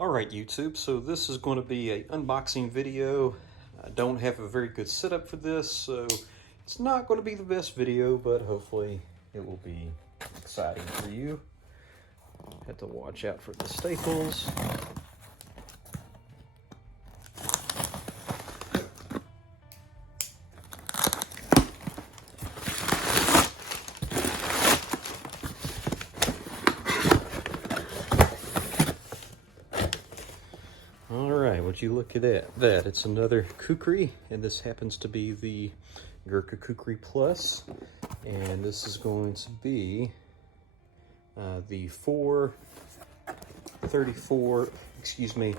Alright YouTube, so this is going to be an unboxing video. I don't have a very good setup for this, so it's not going to be the best video, but hopefully it will be exciting for you. Have to watch out for the staples. Alright, would you look at that? It's another Kukri, and this happens to be the Gurkha Kukri Plus, and this is going to be the 434, excuse me.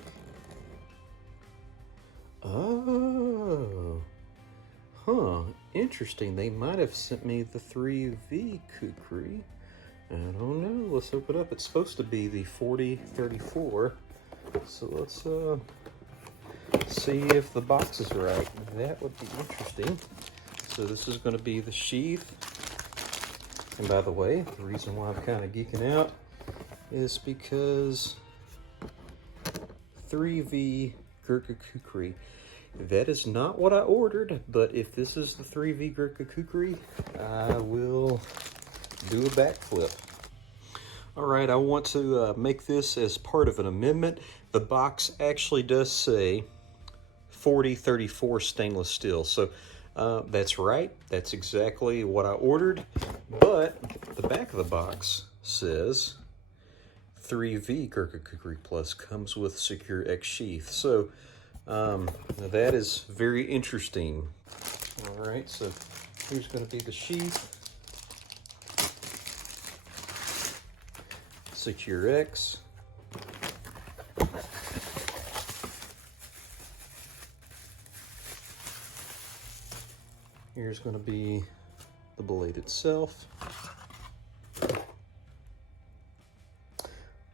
Oh, interesting. They might have sent me the 3V Kukri. I don't know. Let's open it up. It's supposed to be the 4034. So let's see if the box is right. That would be interesting. So this is going to be the sheath. And by the way, the reason why I'm kind of geeking out is because 3V Gurkha Kukri. That is not what I ordered, but if this is the 3V Gurkha Kukri, I will do a backflip. Alright, I want to make this as part of an amendment. The box actually does say 4034 stainless steel. So that's right. That's exactly what I ordered. But the back of the box says 3V Gurkha Kukri Plus comes with Secure X sheath. So that is very interesting. Alright, so here's going to be the sheath. Secure X. Here's going to be the blade itself.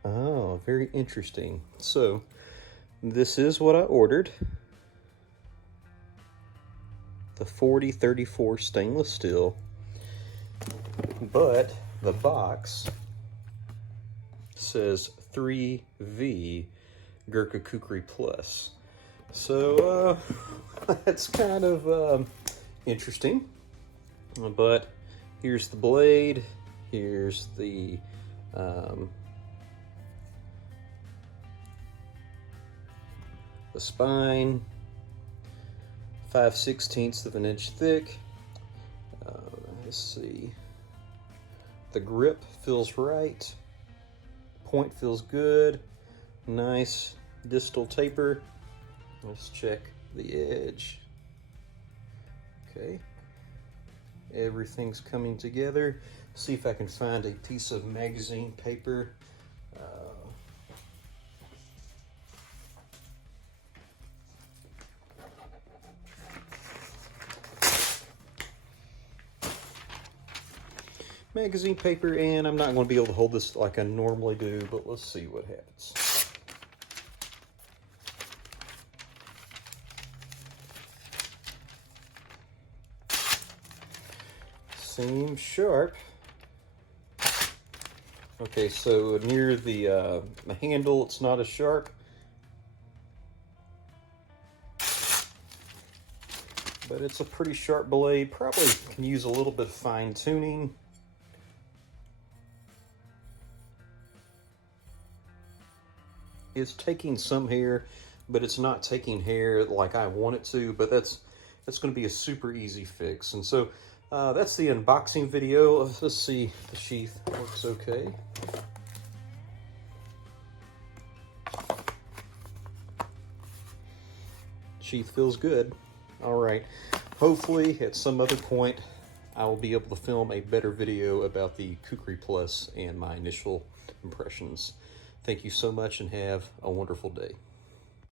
Oh, very interesting. So this is what I ordered. The 4034 stainless steel, but the box says 3V Gurkha Kukri Plus. So that's kind of interesting. But here's the blade. Here's the spine. 5/16 of an inch thick. Let's see. The grip feels right. Point feels good. Nice distal taper. Let's check the edge. Okay. Everything's coming together. See if I can find a piece of magazine paper. Magazine paper, and I'm not going to be able to hold this like I normally do, but let's see what happens. Seems sharp. Okay, so near the handle, it's not as sharp. But it's a pretty sharp blade. Probably can use a little bit of fine tuning. It's taking some hair, but it's not taking hair like I want it to, but that's going to be a super easy fix. And so that's the unboxing video. Let's see if the sheath works okay. Sheath feels good. All right. Hopefully at some other point I will be able to film a better video about the Kukri Plus and my initial impressions. Thank you so much and have a wonderful day.